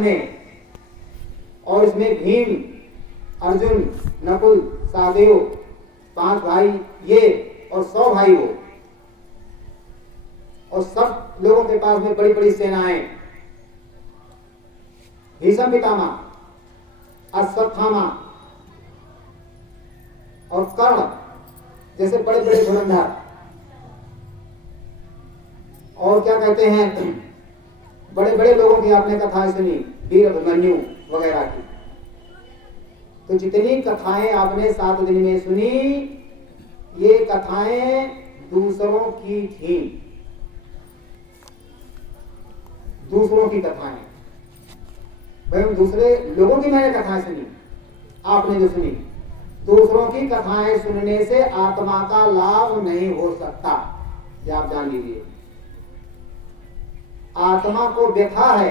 में, और इसमें भीम, अर्जुन, नकुल, सहदेव, 5 भाई ये और 100 भाई वो, और सब लोगों के पास में बड़ी बड़ी सेनाएं, भीष्म पितामह, अश्वत्थामा और कर्ण जैसे बड़े बड़े धुरंधर, और क्या कहते हैं, बड़े बड़े लोगों की आपने कथाएं सुनी, वीर अभिमन्यु वगैरह की। तो जितनी कथाएं आपने 7 दिन में सुनी, ये कथाएं दूसरों की थी, दूसरों की कथाएं। भाई दूसरे लोगों की मैंने कथाएं सुनी, आपने जो सुनी, दूसरों की कथाएं सुनने से आत्मा का लाभ नहीं हो सकता, ये आप जान लीजिए। आत्मा को व्यथा है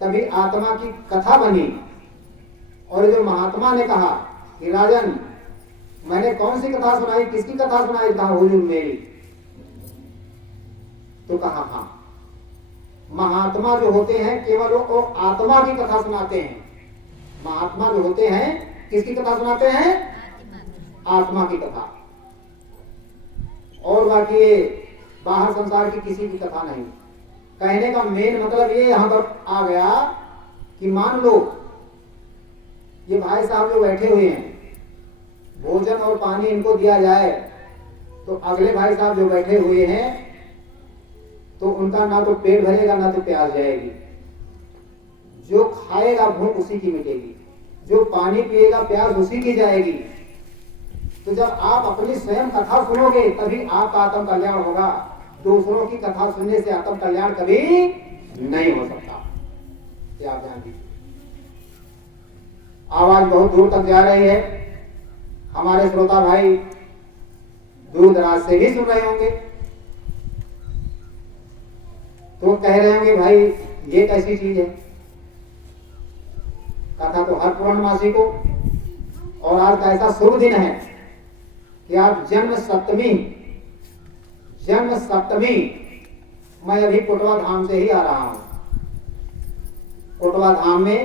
तभी आत्मा की कथा बनी। और जो महात्मा ने कहा कि राजन मैंने कौन सी कथा सुनाई, किसकी कथा सुनाई, कहा हुजूर मेरी। तो कहा हाँ, महात्मा जो होते हैं केवल वो आत्मा की कथा सुनाते हैं। महात्मा जो होते हैं किसकी कथा सुनाते हैं? आत्मा की कथा। और बाकी बाहर संसार की किसी की कथा नहीं। कहने का मेन मतलब ये यहां पर आ गया कि मान लो ये भाई साहब जो बैठे हुए हैं, भोजन और पानी इनको दिया जाए तो अगले भाई साहब जो बैठे हुए हैं तो उनका ना तो पेट भरेगा ना तो प्यास जाएगी। जो खाएगा भूख उसी की मिटेगी, जो पानी पिएगा प्यास उसी की जाएगी। तो जब आप अपनी स्वयं कथा सुनोगे तभी आपका आत्म कल्याण होगा। दूसरों की कथा सुनने से आत्म कल्याण कभी नहीं हो सकता, ये आप ध्यान दीजिए। आवाज बहुत दूर तक जा रही है, हमारे श्रोता भाई दूर दराज से भी सुन रहे होंगे, तो कह रहे होंगे भाई ये कैसी चीज है। कथा तो हर पूर्णमासी को, और आज का ऐसा शुभ दिन है कि आज जन्म सप्तमी मैं अभी कोटवा धाम से ही आ रहा हूं। कोटवा धाम में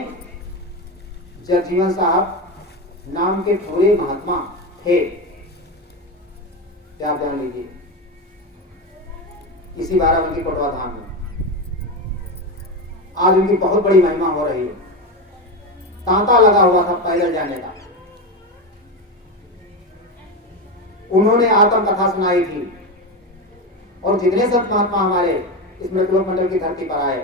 जगजीवन साहब नाम के थोड़े महात्मा थे, क्या आप जान लीजिए, इसी बाराबंकी कोटवा धाम में आज उनकी बहुत बड़ी महिमा हो रही है। तांता लगा हुआ था पैदल जाने का। उन्होंने आत्म कथा सुनाई थी, और जितने संत महात्मा हमारे इस मृतलोक मंडल की धरती पर आए,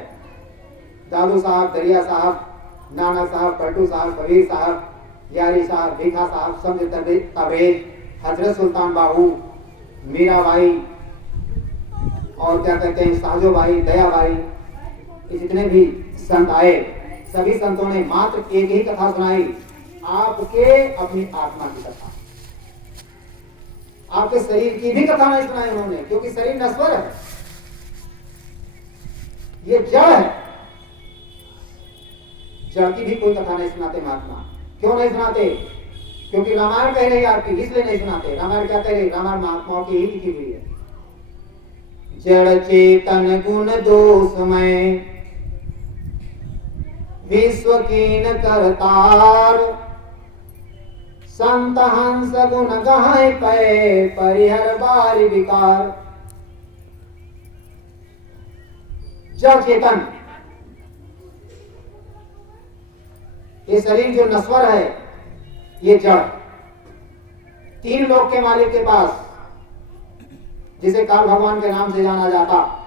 दादू साहब, दरिया साहब, नाना साहब, पलटू साहब, कबीर साहब, यारी साहब, भीखा साहब, समझ तबरेज, हजरत सुल्तान बाबू, मीराबाई, और क्या कहते हैं साजो भाई, दया भाई, जितने भी संत आए, सभी संतों ने मात्र एक ही कथा सुनाई, आपके अपनी आत्मा की कथा। आपके शरीर की भी कथा नहीं सुनाई उन्होंने, क्योंकि शरीर नश्वर है, ये जड़ है। जड़ की भी कोई कथा नहीं सुनाते महात्मा। क्यों नहीं सुनाते? क्योंकि रामायण कह रही है आपकी, इसलिए नहीं सुनाते। रामायण क्या कह रही है? रामायण महात्माओं की ही लिखी हुई है। जड़ चेतन गुण दोषमय विश्व कीन करतार, संत हंस गुण गाय पे परिहर बारी विकार। जड़ चेतन, ये शरीर जो नश्वर है ये जड़। 3 लोक के मालिक के पास, जिसे काल भगवान के नाम से जाना जाता,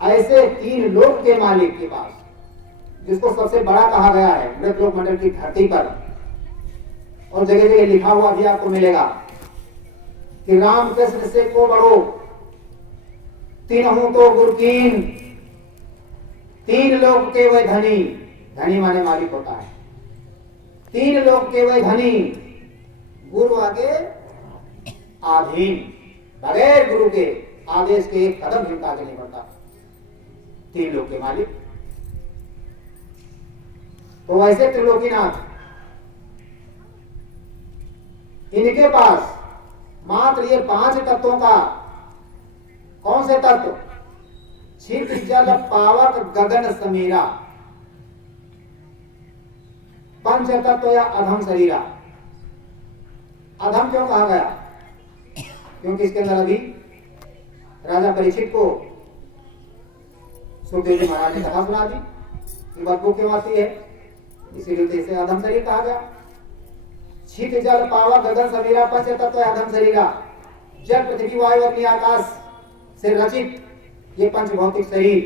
ऐसे 3 लोक के मालिक के पास, जिसको सबसे बड़ा कहा गया है मृतलोक मंडल की धरती पर, और जगह जगह लिखा हुआ भी आपको मिलेगा कि राम कृष्ण से को बड़ो, तीनों तो गुरकीन, 3 लोक के वह धनी। धनी माने मालिक होता है। 3 लोक के वह धनी, गुरु आगे आधीन, बगैर गुरु के आदेश के एक कदम भी आगे नहीं बढ़ता। 3 लोक के मालिक। तो वैसे त्रिलोकीनाथ, इनके पास मात्र ये 5 तत्वों का, कौन से तत्व? छित जल पावक गगन समीरा, पंच तत्व या अधम शरीरा। अधम क्यों कहा गया? क्योंकि इसके अंदर अभी राजा परीक्षित को सुखदेव जी महाराज ने कथा सुना दी कि बदबू क्यों आती है, इसीलिए तो इसे अधम शरीर कहा गया। छित जल पावा गगन समीरा, पंच तत्व अधम शरीरा। जल पृथ्वी वायु अग्नि आकाश से रचित ये पंच भौतिक शरीर,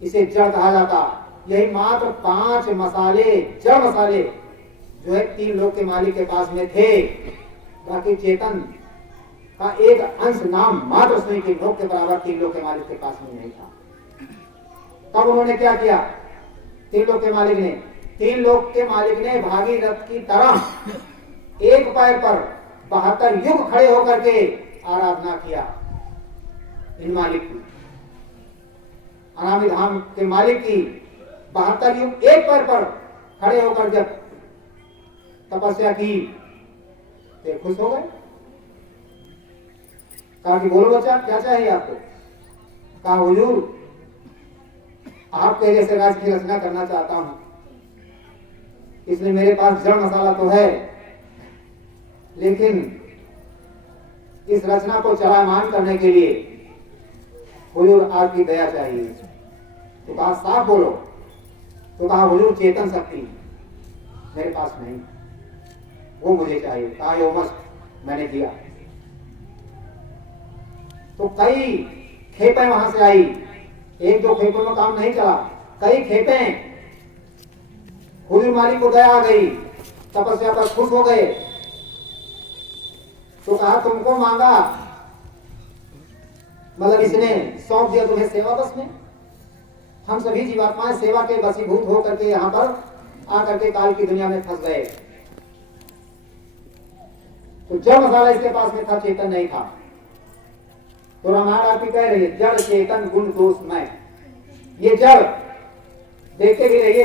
इसे जड़ कहा जाता। यही मात्र 5 मसाले, जड़ मसाले जो है 3 लोक के मालिक के पास में थे। बाकी चेतन का एक अंश नाम मात्र उसमें कि लोक के बराबर 3 लोक के मालिक के पास में नहीं था। तब उन्होंने क्या किया? 3 लोक के मालिक ने भागीरथ की तरह एक पैर पर 72 युग खड़े होकर के आराधना किया इन मालिक की। अनामी धाम के मालिक की 72 युग एक पैर पर खड़े होकर जब तपस्या की तो खुश हो गए। कहा कि बोलो बच्चा क्या चाहिए आपको? कहा हुजूर आपके जैसे राज की रचना करना चाहता हूं, इसलिए मेरे पास जड़ मसाला तो है, लेकिन इस रचना को चलायमान करने के लिए हुजूर आपकी दया चाहिए। तो कहा साफ बोलो। तो कहा हुजूर चेतन शक्ति मेरे पास नहीं, वो मुझे चाहिए। कहा यो मस्त, मैंने दिया। तो कई खेपें वहां से आई, 1-2 खेपों में काम नहीं चला, कई खेपें। हुजूर मालिक को दया आ गई, तपस्या पर खुश हो गए। तो कहा तुमको मांगा, मतलब इसने सौंप दिया तुम्हें सेवा बस में। हम सभी जीवात्माएं सेवा के वशीभूत होकर के यहाँ पर आकर के काल की दुनिया में फंस गए। तो जड़ मसाला इसके पास में था, चेतन नहीं था। तो रामायण आपकी कह रही है जड़ चेतन गुण दोष में। ये जड़ देखते भी रहिए,